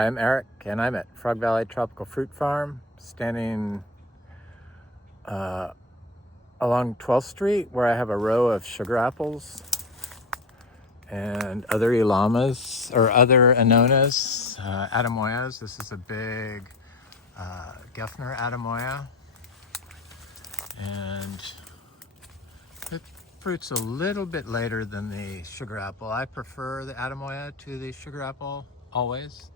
I'm Eric, and I'm at Frog Valley Tropical Fruit Farm, standing along 12th Street, where I have a row of sugar apples and other Ilamas, or other Annonas, Atemoyas. This is a big Gefner Adamoya, and it fruits a little bit later than the sugar apple. I prefer the Adamoya to the sugar apple, always.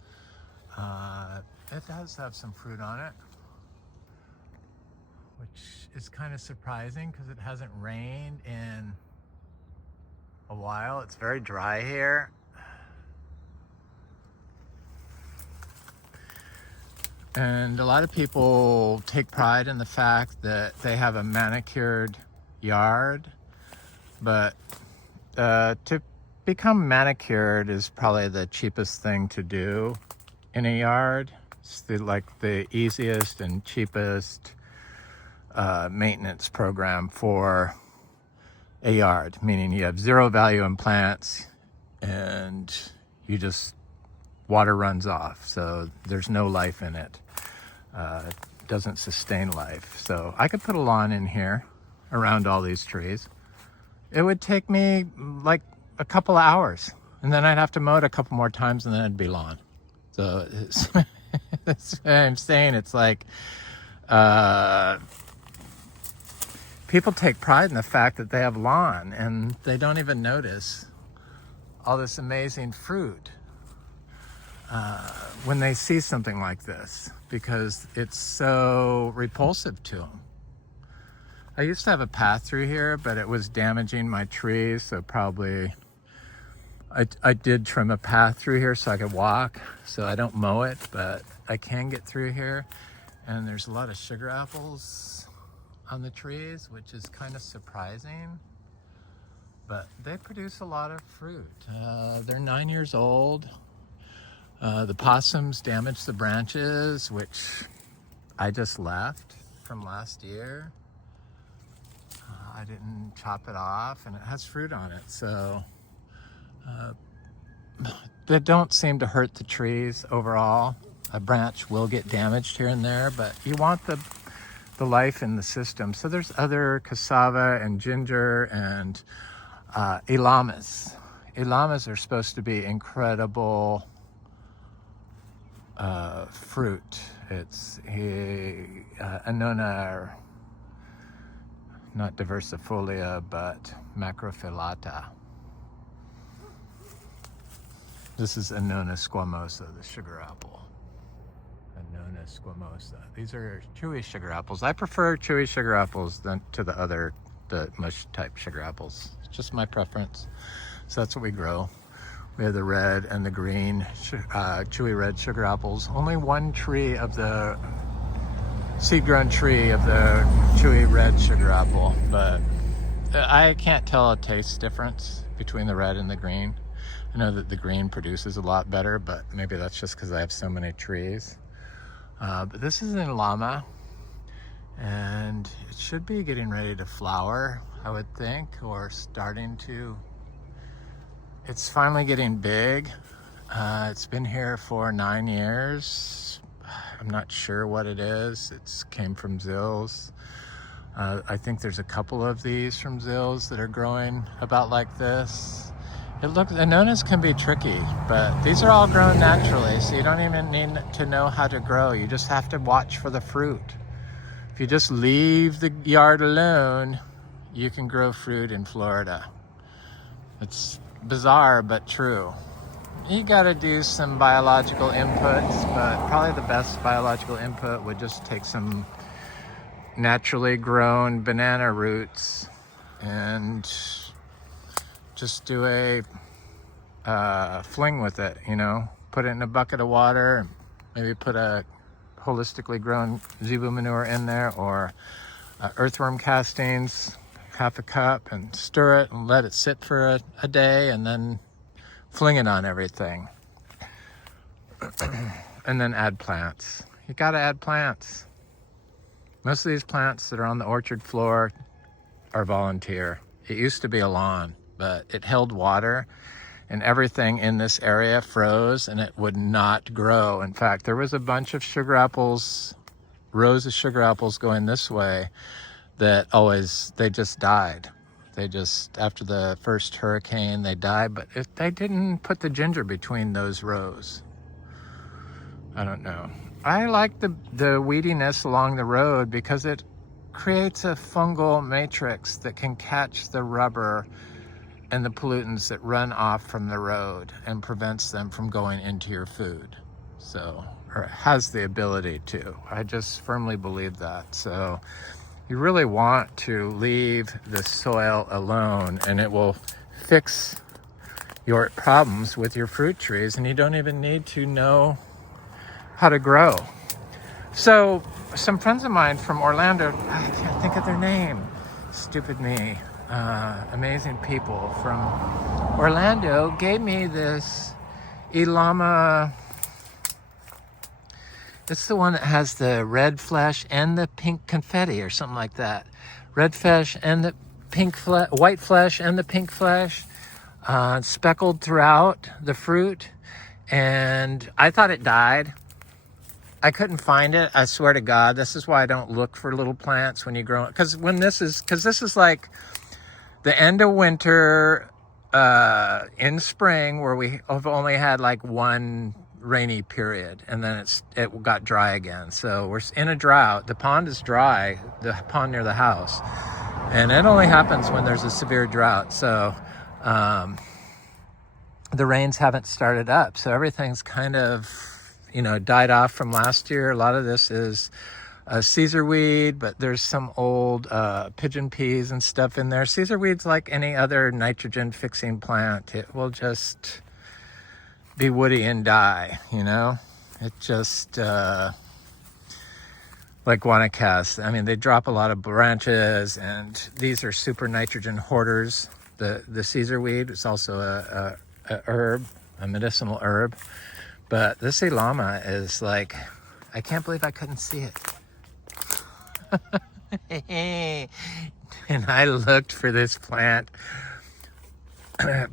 It does have some fruit on it, which is kind of surprising because it hasn't rained in a while. It's very dry here. And a lot of people take pride in the fact that they have a manicured yard, but to become manicured is probably the cheapest thing to do in a yard. It's the easiest and cheapest maintenance program for a yard, meaning you have zero value in plants and you just, water runs off, so there's no life in it. Doesn't sustain life. So I could put a lawn in here around all these trees. It would take me like a couple of hours, and then I'd have to mow it a couple more times, and then it'd be lawn. So that's what I'm saying. It's like people take pride in the fact that they have lawn, and they don't even notice all this amazing fruit when they see something like this, because it's so repulsive to them. I used to have a path through here, but it was damaging my trees, so probably I did trim a path through here so I could walk, so I don't mow it, but I can get through here. And there's a lot of sugar apples on the trees, which is kind of surprising, but they produce a lot of fruit. They're 9 years old. The possums damaged the branches, which I just left from last year. I didn't chop it off, and it has fruit on it, so they don't seem to hurt the trees overall. A branch will get damaged here and there, but you want the life in the system. So there's other cassava and ginger and Ilamas. Ilamas are supposed to be incredible fruit. It's Annona, not diversifolia, but macrophyllata. This is Annona squamosa, the sugar apple. Annona squamosa. These are chewy sugar apples. I prefer chewy sugar apples than to the mush type sugar apples. It's just my preference. So that's what we grow. We have the red and the green chewy red sugar apples. Only one tree of the seed-grown tree of the chewy red sugar apple, but I can't tell a taste difference between the red and the green. I know that the green produces a lot better, but maybe that's just because I have so many trees. But this is an Ilama, and it should be getting ready to flower, I would think, or starting to. It's finally getting big. It's been here for 9 years. I'm not sure what it is. It came from Zills. I think there's a couple of these from Zills that are growing about like this. Annonas can be tricky, but these are all grown naturally, so you don't even need to know how to grow. You just have to watch for the fruit. If you just leave the yard alone, you can grow fruit in Florida. It's bizarre, but true. You gotta do some biological inputs, but probably the best biological input would just take some naturally grown banana roots and just do a fling with it, put it in a bucket of water, maybe put a holistically grown zebu manure in there, or earthworm castings, half a cup, and stir it and let it sit for a day, and then fling it on everything. And then add plants. You gotta add plants. Most of these plants that are on the orchard floor are volunteer. It used to be a lawn, but it held water and everything in this area froze and it would not grow. In fact, there was a bunch of sugar apples, rows of sugar apples going this way that they just died. They just, after the first hurricane, they died, but if they didn't put the ginger between those rows. I don't know. I like the weediness along the road because it creates a fungal matrix that can catch the rubber and the pollutants that run off from the road and prevents them from going into your food. So, or has the ability to. I just firmly believe that. So you really want to leave the soil alone and it will fix your problems with your fruit trees, and you don't even need to know how to grow. So some friends of mine from Orlando, I can't think of their name, stupid me, amazing people from Orlando gave me this Ilama. It's the one that has the red flesh and the pink confetti or something like that. Red flesh and the white flesh and the pink flesh, speckled throughout the fruit. And I thought it died. I couldn't find it. I swear to God, this is why I don't look for little plants when you grow it. Because this is like the end of winter, in spring, where we have only had like one rainy period, and then it got dry again. So we're in a drought. The pond is dry, the pond near the house, and it only happens when there's a severe drought. So the rains haven't started up, so everything's kind of, died off from last year. A lot of this is Caesar weed, but there's some old pigeon peas and stuff in there. Caesar weed's like any other nitrogen fixing plant. It will just be woody and die, It just, like guanacas. I mean, they drop a lot of branches, and these are super nitrogen hoarders. The Caesar weed is also a herb, a medicinal herb. But this Ilama is like, I can't believe I couldn't see it. And I looked for this plant.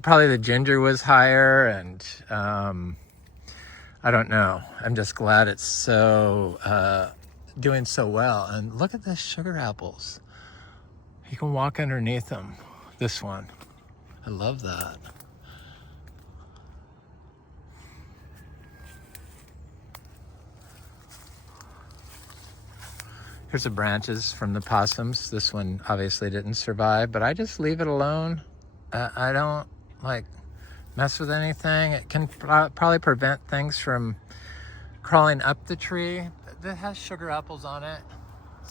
Probably the ginger was higher, and I don't know. I'm just glad it's so doing so well. And look at the sugar apples. You can walk underneath them. This one. I love that. Here's the branches from the possums. This one obviously didn't survive, but I just leave it alone. I don't mess with anything. It can probably prevent things from crawling up the tree. It has sugar apples on it.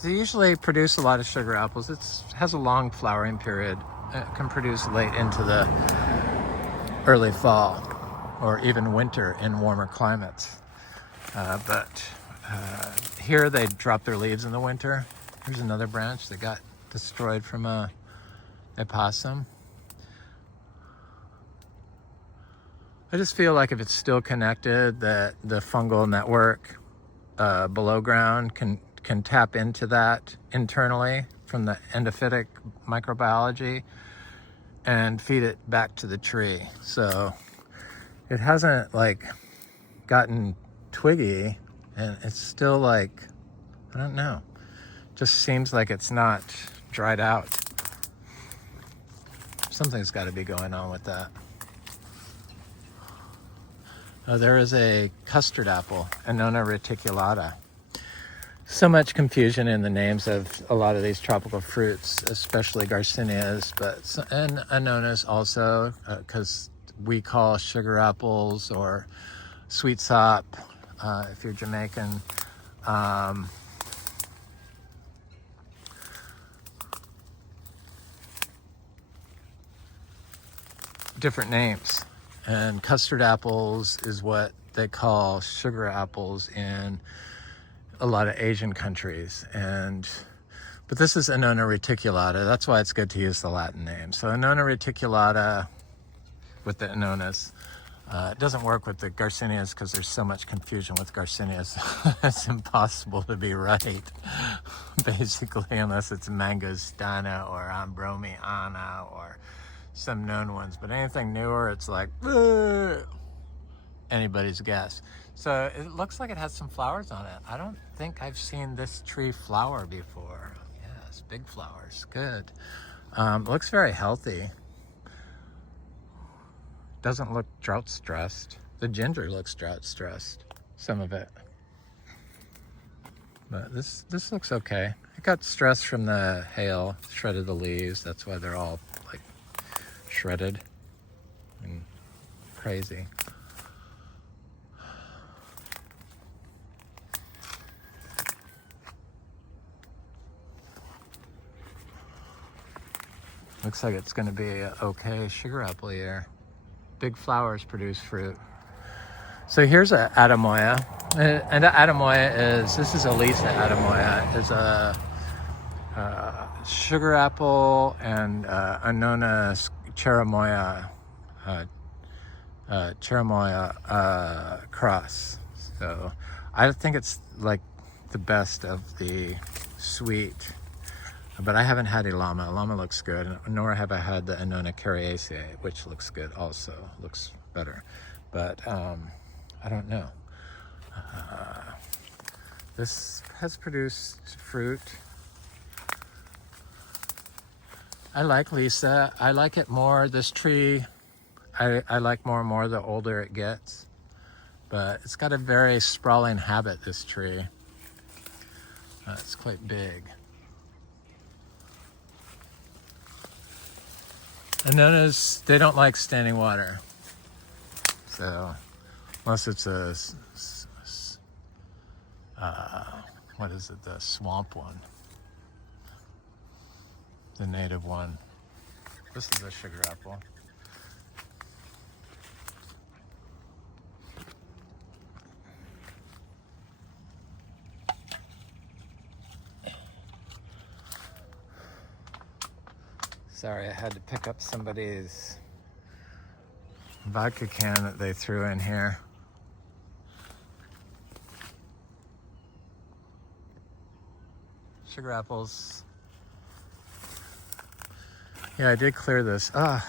They usually produce a lot of sugar apples. It has a long flowering period. It can produce late into the early fall or even winter in warmer climates. But here they drop their leaves in the winter. Here's another branch that got destroyed from a possum. I just feel like if it's still connected, that the fungal network below ground can tap into that internally from the endophytic microbiology and feed it back to the tree. So it hasn't gotten twiggy, and it's still I don't know, just seems like it's not dried out. Something's got to be going on with that. Oh, there is a custard apple, Annona reticulata. So much confusion in the names of a lot of these tropical fruits, especially Garcinias, and Annonas also, because we call sugar apples or Sweetsop, if you're Jamaican. Different names. And custard apples is what they call sugar apples in a lot of Asian countries. But this is Annona reticulata. That's why it's good to use the Latin name. So Annona reticulata with the Annonas. It doesn't work with the Garcinias because there's so much confusion with Garcinias. It's impossible to be right, basically, unless it's Mangostana or Ambromiana or some known ones, but anything newer, it's like, ugh, anybody's guess. So it looks like it has some flowers on it. I don't think I've seen this tree flower before. Yes, big flowers, good. Looks very healthy. Doesn't look drought stressed. The ginger looks drought stressed, some of it. But this looks okay. It got stressed from the hail, shredded the leaves. That's why they're all like shredded and crazy. Looks like it's going to be a okay sugar apple year. Big flowers produce fruit. So here's a Atemoya, and the Atemoya this is Elisa Atemoya, is a sugar apple and Annona cherimoya cross. So I think it's like the best of the sweet, but I haven't had Ilama. Ilama looks good, nor have I had the Annona cariaciae, which looks good also, looks better. But I don't know. This has produced fruit. I like Lisa. I like it more. This tree, I like more and more the older it gets. But it's got a very sprawling habit, this tree. It's quite big. Annonas, they don't like standing water. So, unless it's a, what is it, the swamp one. The native one. This is a sugar apple. Sorry, I had to pick up somebody's vodka can that they threw in here. Sugar apples. Yeah, I did clear this. Ah,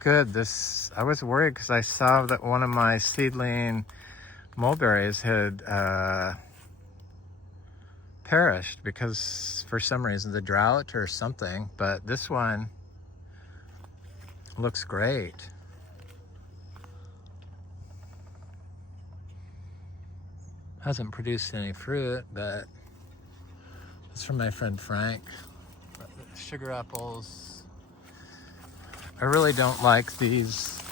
good. This, I was worried because I saw that one of my seedling mulberries had perished because for some reason, the drought or something, but this one looks great. Hasn't produced any fruit, but it's from my friend Frank. Sugar apples. I really don't like these.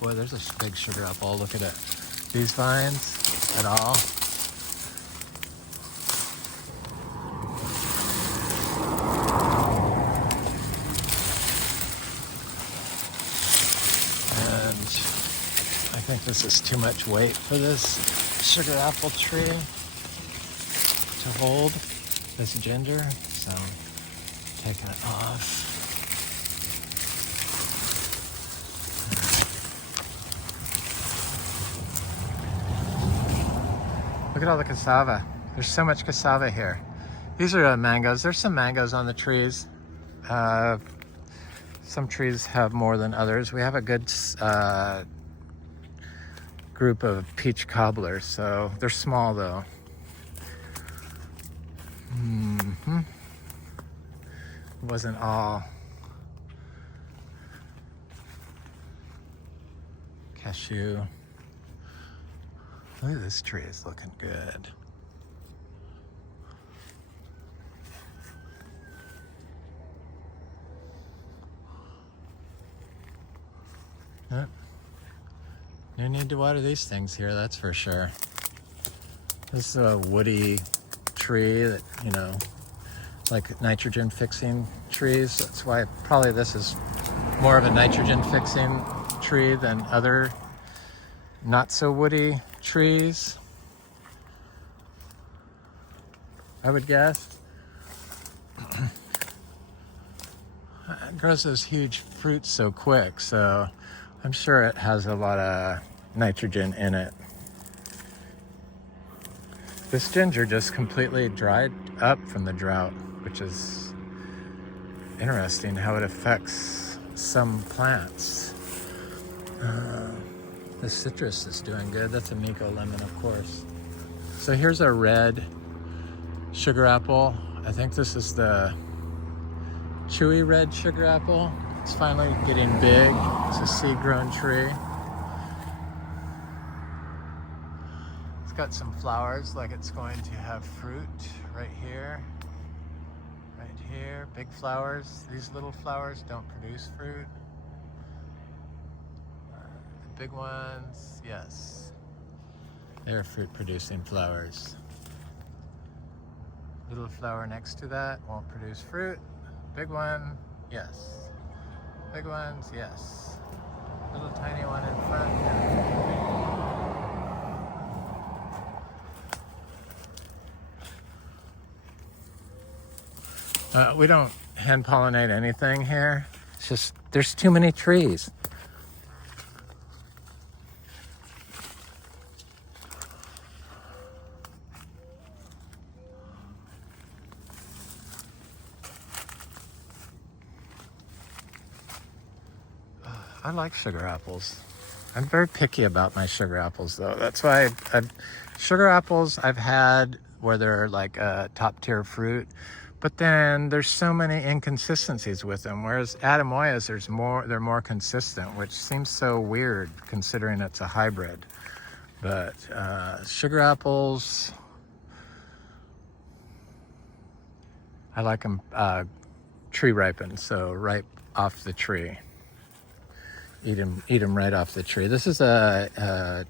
Boy, there's a big sugar apple. Look at it. These vines at all. And I think this is too much weight for this sugar apple tree to hold this ginger, so I'm taking it off. Look at all the cassava. There's so much cassava here. These are mangoes. There's some mangoes on the trees. Some trees have more than others. We have a good group of peach cobblers, so they're small though. It wasn't all cashew. Look at this tree, it's looking good. Yep. No need to water these things here, that's for sure. This is a woody tree that, you know, like nitrogen fixing trees. That's why probably this is more of a nitrogen fixing tree than other not so woody trees, I would guess. It grows those huge fruits so quick, so I'm sure it has a lot of nitrogen in it. This ginger just completely dried up from the drought, which is interesting how it affects some plants. The citrus is doing good. That's a Nico lemon, of course. So here's a red sugar apple. I think this is the chewy red sugar apple. It's finally getting big. It's a seed-grown tree. It's got some flowers, like it's going to have fruit right here. Right here, big flowers. These little flowers don't produce fruit. The big ones, yes. They're fruit-producing flowers. Little flower next to that won't produce fruit. Big one, yes. Big ones, yes. Little tiny one in front. We don't hand pollinate anything here. It's just, there's too many trees. I like sugar apples. I'm very picky about my sugar apples, though. That's why sugar apples I've had where they're like a top tier fruit, but then there's so many inconsistencies with them. Whereas Atemoyas, they're more consistent, which seems so weird considering it's a hybrid. But sugar apples, I like them tree ripened, so ripe off the tree. Eat them right off the tree. This is a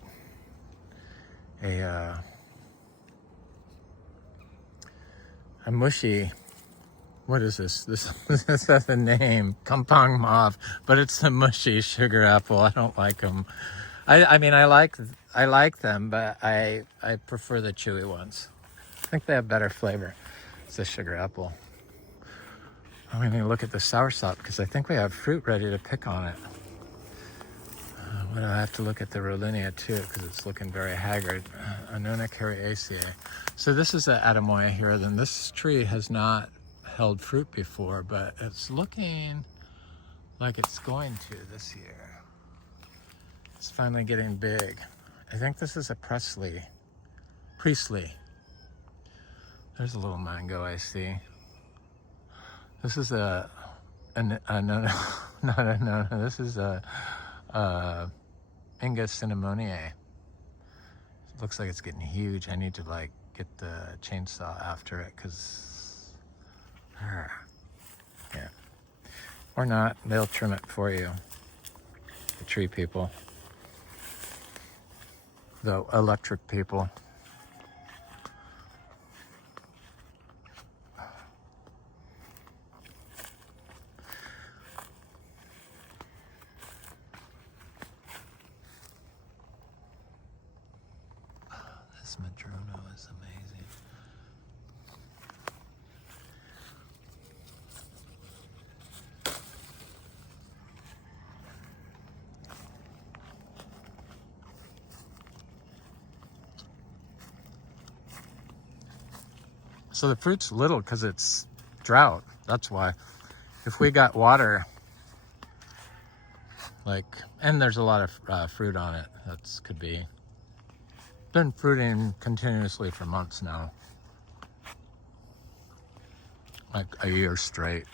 mushy. What is this? This has a name, Kampong Mauve, but it's a mushy sugar apple. I don't like them. I mean, I like them, but I prefer the chewy ones. I think they have better flavor. It's a sugar apple. I'm going to look at the Soursop because I think we have fruit ready to pick on it. But I have to look at the Rollinia too because it's looking very haggard. Annona cariaciae. So this is the Atemoya here. Then this tree has not held fruit before, but it's looking like it's going to this year. It's finally getting big. I think this is a Priestley. There's a little mango I see. This is no, not Annona. This is a Cinnamoniae. It looks like it's getting huge. I need to like get the chainsaw after it because, yeah. Or not, they'll trim it for you. The tree people. The electric people. This Madrono is amazing. So the fruit's little because it's drought. That's why. If we got water, and there's a lot of fruit on it. That's could be. Been fruiting continuously for months now. Like a year straight.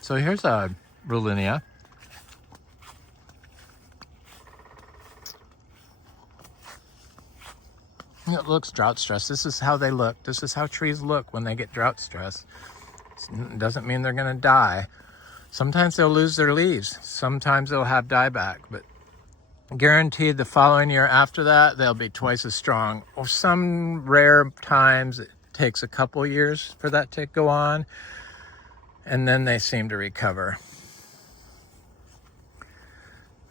So here's a Rollinia. It looks drought stressed. This is how they look. This is how trees look when they get drought stress. It doesn't mean they're gonna die. Sometimes they'll lose their leaves. Sometimes they'll have dieback, but guaranteed the following year after that, they'll be twice as strong. Or some rare times it takes a couple years for that to go on, and then they seem to recover.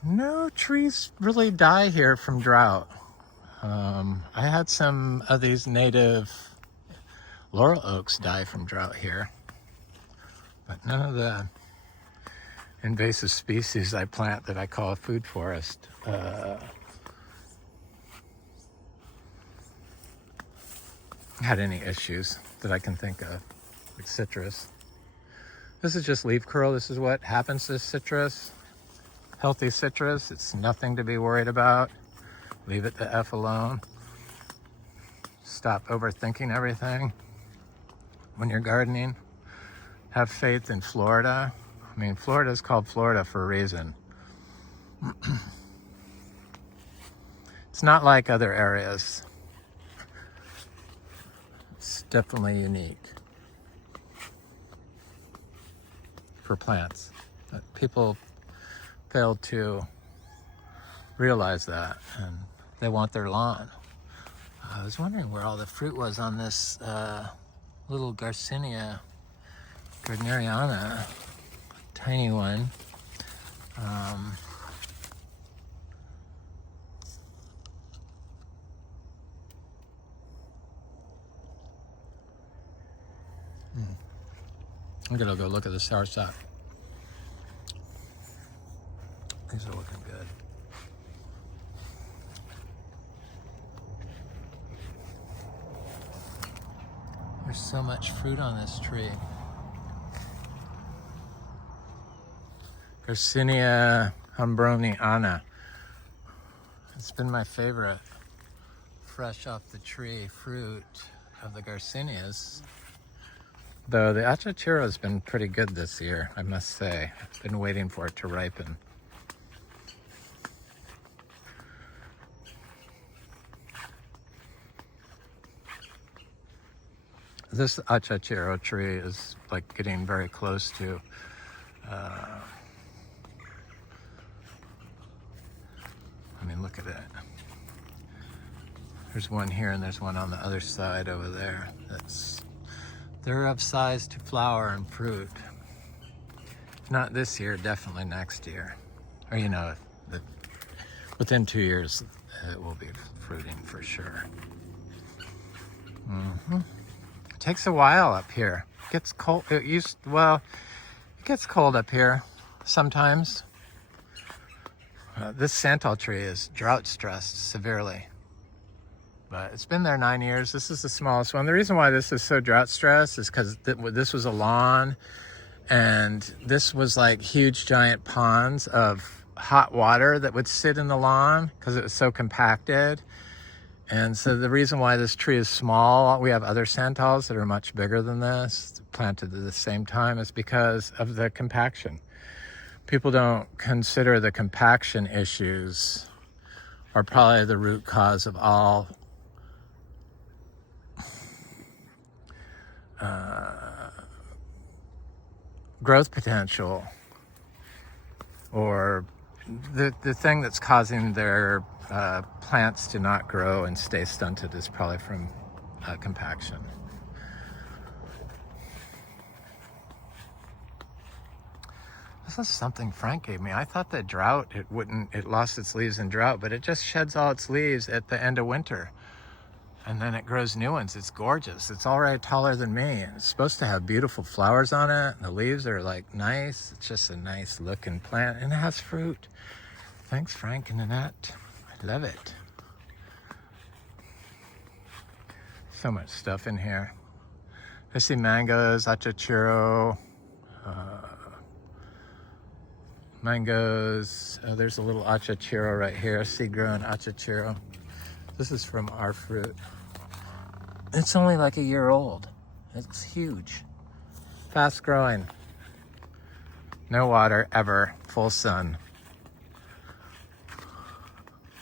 No trees really die here from drought. I had some of these native laurel oaks die from drought here, but none of the invasive species I plant that I call a food forest had any issues that I can think of, like citrus. This is just leaf curl. This is what happens to citrus. Healthy citrus. It's nothing to be worried about. Leave it the F alone. Stop overthinking everything when you're gardening. Have faith in Florida. I mean, Florida is called Florida for a reason. It's not like other areas. It's definitely unique for plants. But people fail to realize that, and they want their lawn. I was wondering where all the fruit was on this little Garcinia gardneriana, tiny one. I'm gonna go look at the Soursop. These are looking good. There's so much fruit on this tree. Garcinia Humbroniana. It's been my favorite fresh off the tree fruit of the Garcinias. Though the Achiro has been pretty good this year, I must say. I've been waiting for it to ripen. This Achiro tree is like getting very close to I mean, look at it. There's one here and there's one on the other side over there. They're of size to flower and fruit. If not this year, definitely next year. Or, you know, within 2 years, it will be fruiting for sure. It takes a while up here. It gets cold. It gets cold up here sometimes. This santal tree is drought stressed severely. But it's been there 9 years. This is the smallest one. The reason why this is so drought stressed is because this was a lawn, and this was like huge giant ponds of hot water that would sit in the lawn because it was so compacted. And so the reason why this tree is small, we have other santals that are much bigger than this, planted at the same time, is because of the compaction. People don't consider the compaction issues are probably the root cause of all growth potential, or the thing that's causing their plants to not grow and stay stunted is probably from compaction. This is something Frank gave me. I thought that drought, it lost its leaves in drought, but it just sheds all its leaves at the end of winter. And then it grows new ones. It's gorgeous. It's already taller than me. And it's supposed to have beautiful flowers on it. And the leaves are like nice. It's just a nice looking plant. And it has fruit. Thanks, Frank and Annette. I love it. So much stuff in here. I see mangoes, Achiro, mangoes. Oh, there's a little Achiro right here. Seed grown Achiro. This is from our fruit. It's only like a year old. It's huge. Fast growing. No water ever. Full sun.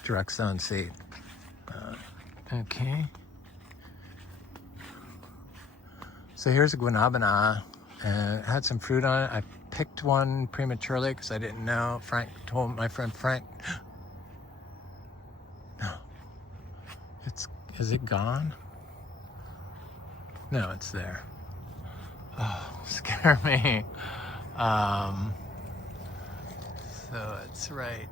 Direct sown seed. Okay. So here's a Guanabana, and it had some fruit on it. I picked one prematurely because I didn't know. Frank told my friend Frank. No. Is it gone? No, it's there. Oh, scare me. So it's right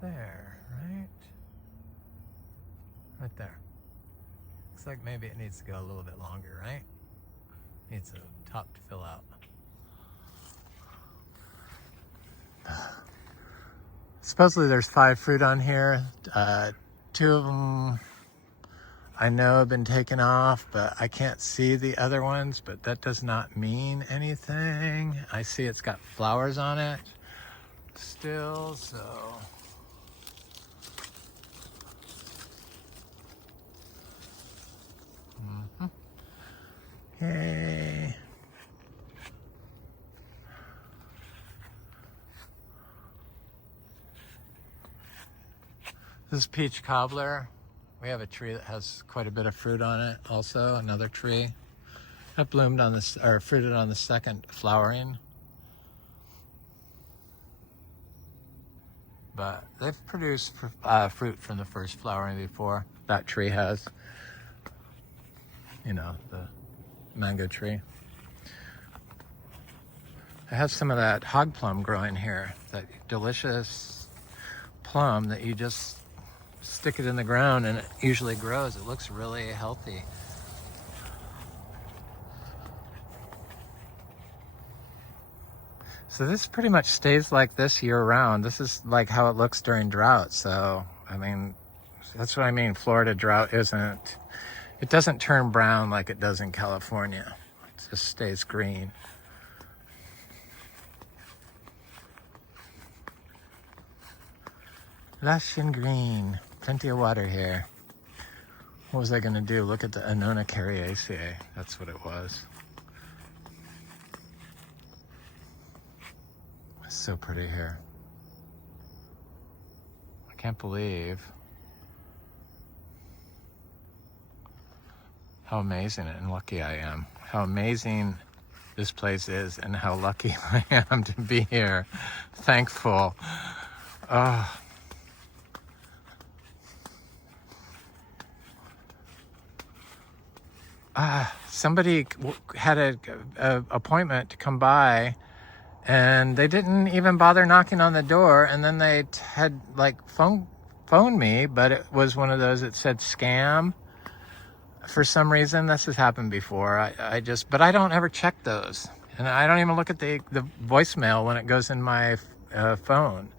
there, right? Right there. Looks like maybe it needs to go a little bit longer, right? Needs a top to fill out. Supposedly there's 5 fruit on here. 2 of them I know have been taken off, but I can't see the other ones, but that does not mean anything. I see it's got flowers on it still, so. Yay. This is peach cobbler. We have a tree that has quite a bit of fruit on it also, another tree. That bloomed on this, or fruited on the second flowering. But they've produced fruit from the first flowering before. That tree has, you know, the mango tree. I have some of that hog plum growing here, that delicious plum that you just stick it in the ground and it usually grows. It looks really healthy. So this pretty much stays like this year round. This is like how it looks during drought. So, I mean, that's what I mean. Florida drought isn't, it doesn't turn brown like it does in California. It just stays green. Lush and green. Plenty of water here. What was I going to do? Look at the Annona cariaciae. That's what it was. It's so pretty here. I can't believe how amazing and lucky I am. How amazing this place is and how lucky I am to be here. Thankful. Oh. Somebody had a appointment to come by and they didn't even bother knocking on the door, and then they had like phoned me, but it was one of those that said scam for some reason. This has happened before. But I don't ever check those, and I don't even look at the voicemail when it goes in my phone.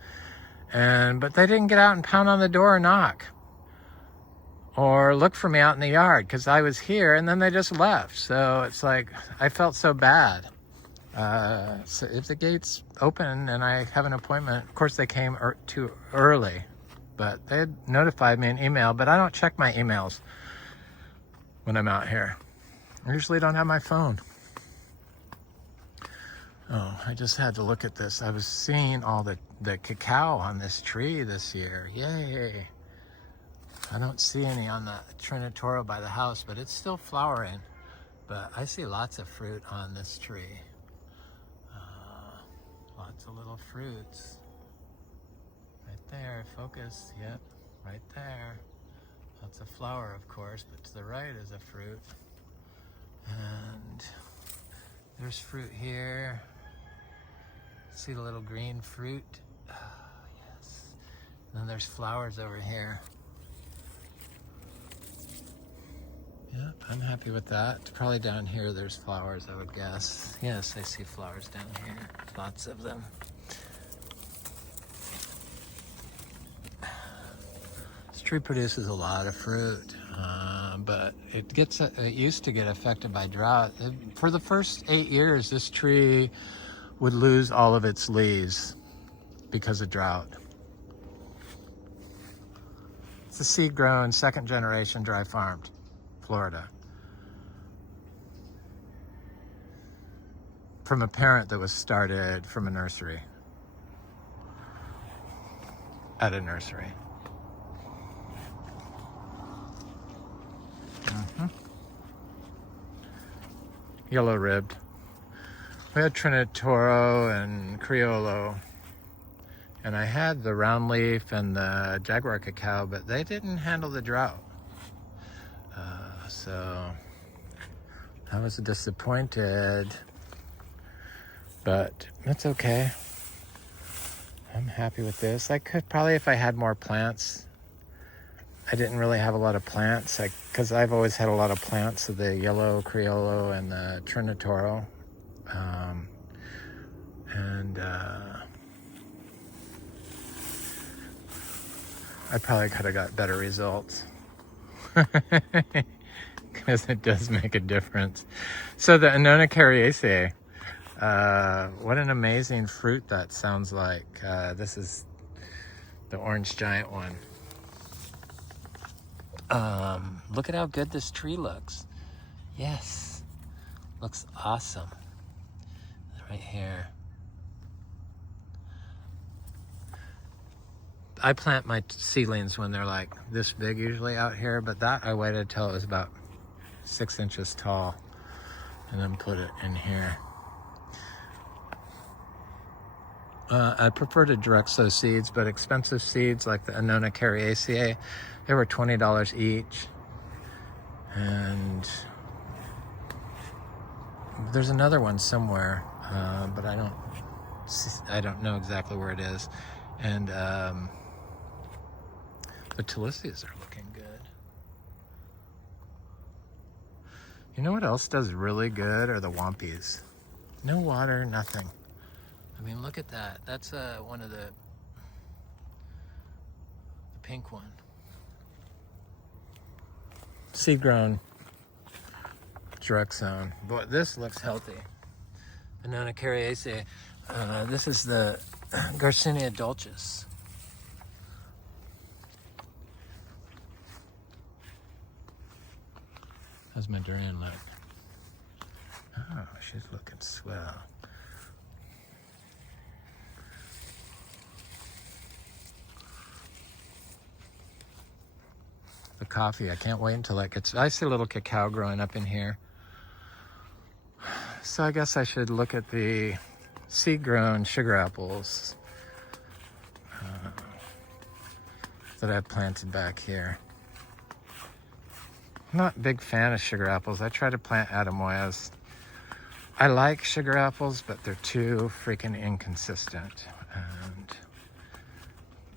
But they didn't get out and pound on the door or knock or look for me out in the yard because I was here, and then they just left. So it's like, I felt so bad. So if the gate's open and I have an appointment, of course they came too early, but they had notified me in email, but I don't check my emails when I'm out here. I usually don't have my phone. Oh, I just had to look at this. I was seeing all the cacao on this tree this year. Yay. I don't see any on the Trinitoro by the house, but it's still flowering. But I see lots of fruit on this tree. Lots of little fruits. Right there, focus, yep, right there. Lots of flower, of course, but to the right is a fruit. And there's fruit here. See the little green fruit? Oh, yes. And then there's flowers over here. Yep, I'm happy with that. Probably down here there's flowers, I would guess. Yes, I see flowers down here. Lots of them. This tree produces a lot of fruit, but it used to get affected by drought. For the first 8 years, this tree would lose all of its leaves because of drought. It's a seed-grown, second-generation dry farmed. Florida. From a parent that was started from a nursery. At a nursery. Yellow-ribbed. We had Trinitoro and Criollo. And I had the round leaf and the Jaguar cacao, but they didn't handle the drought. So I was disappointed, but that's okay. I'm happy with this. I could probably, if I had more plants. I didn't really have a lot of plants because I've always had a lot of plants of the yellow Criollo and the Trinitoro. I probably could have got better results. Because it does make a difference. So the Annona cariaceae, what an amazing fruit that sounds like. This is the orange giant one. Look at how good this tree looks. Yes, looks awesome. Right here. I plant my seedlings when they're like this big usually out here, but that I waited till it was about 6 inches tall and then put it in here. I prefer to direct sow seeds, but expensive seeds like the Annona cariaceae, they were $20 each. And there's another one somewhere, but I don't know exactly where it is. And the Tilicias are looking good. You know what else does really good are the Wampies. No water, nothing. I mean, look at that. That's one of the pink one. Seed grown, direct sown. But this looks healthy. Annona cariaceae. This is the Garcinia dulcis. How's my durian look? Oh, she's looking swell. The coffee, I can't wait until that gets... I see a little cacao growing up in here. So I guess I should look at the seed-grown sugar apples that I've planted back here. I'm not a big fan of sugar apples. I try to plant Atemoyas. I like sugar apples, but they're too freaking inconsistent. And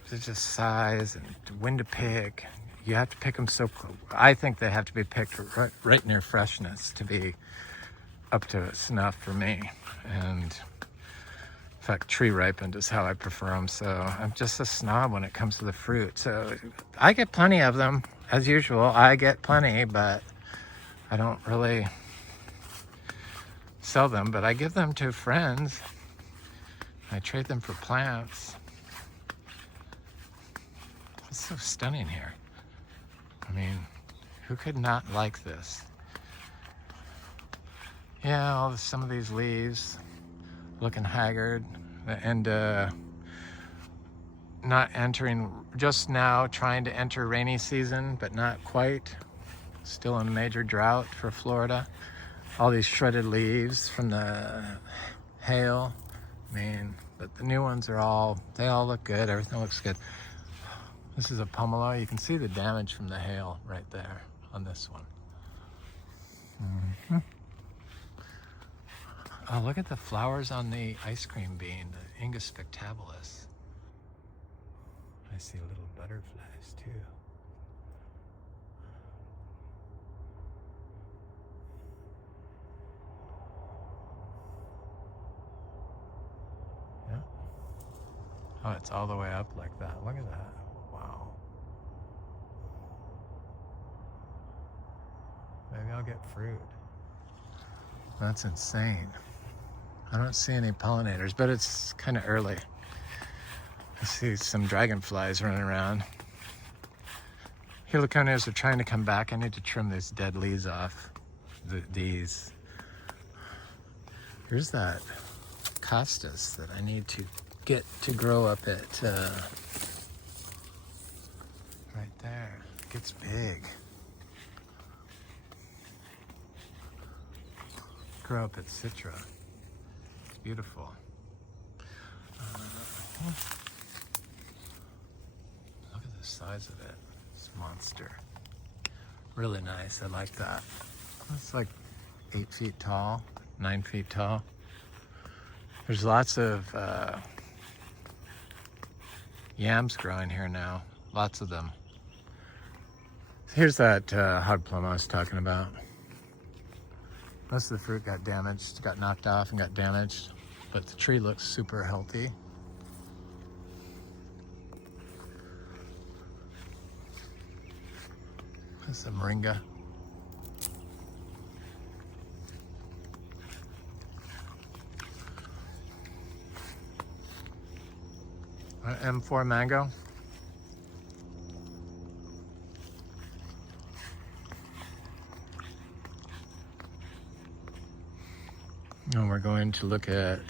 they're just size and when to pick. You have to pick them so close. I think they have to be picked right near freshness to be up to snuff for me. And in fact, tree ripened is how I prefer them. So I'm just a snob when it comes to the fruit. So I get plenty of them. As usual, I get plenty, but I don't really sell them, but I give them to friends. I trade them for plants. It's so stunning here. I mean, who could not like this? Yeah, some of these leaves looking haggard and not entering, just now trying to enter rainy season, but not quite. Still in a major drought for Florida. All these shredded leaves from the hail. I mean, but the new ones are they all look good. Everything looks good. This is a pomelo. You can see the damage from the hail right there on this one. Mm-hmm. Oh, look at the flowers on the ice cream bean, the Ingus spectabilis. I see little butterflies too. Yeah. Oh, it's all the way up like that. Look at that. Wow. Maybe I'll get fruit. That's insane. I don't see any pollinators, but it's kind of early. I see some dragonflies running around. Heliconias are trying to come back. I need to trim these dead leaves off. These. Here's that costas that I need to get to grow up at right there. It gets big. Grow up at Citra. It's beautiful. Look at the size of it. This monster. Really nice. I like that. It's like 8 feet tall, 9 feet tall. There's lots of yams growing here now. Lots of them. Here's that hog plum I was talking about. Most of the fruit got damaged, got knocked off and got damaged, but the tree looks super healthy. This is a Moringa. M4 mango. And we're going to look at,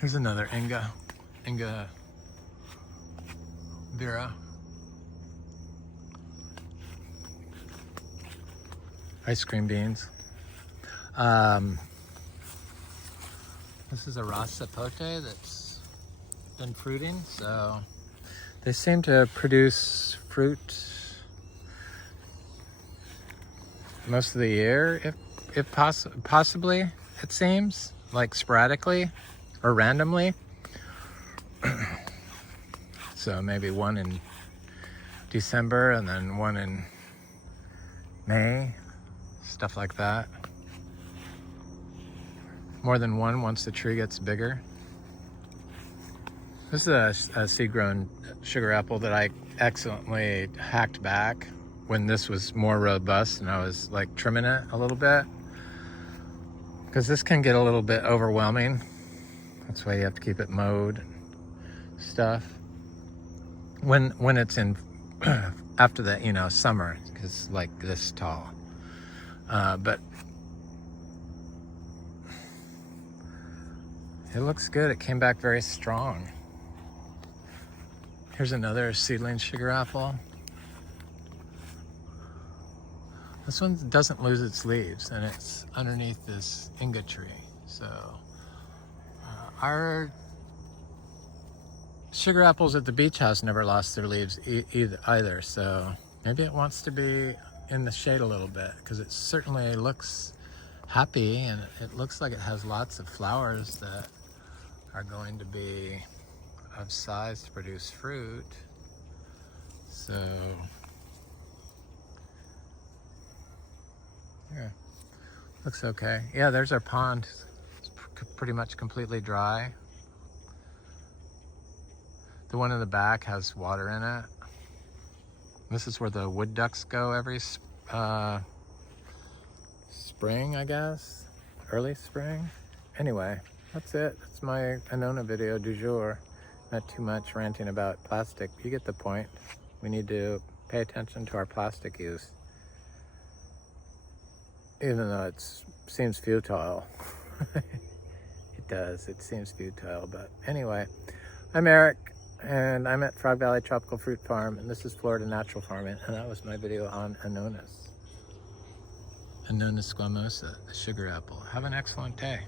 here's another Inga Vera. Ice cream beans. This is a Rasapote that's been fruiting, so they seem to produce fruit most of the year, if possibly, it seems, like sporadically or randomly. So maybe one in December and then one in May, stuff like that. More than one once the tree gets bigger. This is a seed-grown sugar apple that I excellently hacked back when this was more robust and I was like trimming it a little bit, because this can get a little bit overwhelming. That's why you have to keep it mowed and stuff when it's in after the, you know, summer, because like this tall. But it looks good. It came back very strong. Here's another seedling sugar apple. This one doesn't lose its leaves, and it's underneath this Inga tree. So our sugar apples at the beach house never lost their leaves either. So maybe it wants to be in the shade a little bit, because it certainly looks happy, and it looks like it has lots of flowers that are going to be of size to produce fruit. So yeah, looks okay. Yeah, there's our pond. It's pretty much completely dry. The one in the back has water in it. This is where the wood ducks go every spring, I guess. Early spring. Anyway, that's it. That's my Annona video du jour. Not too much ranting about plastic. You get the point. We need to pay attention to our plastic use. Even though it seems futile. It does. It seems futile. But anyway, I'm Eric, and I'm at Frog Valley Tropical Fruit Farm, and this is Florida Natural Farming, and that was my video on Annonas. Annona squamosa, the sugar apple. Have an excellent day.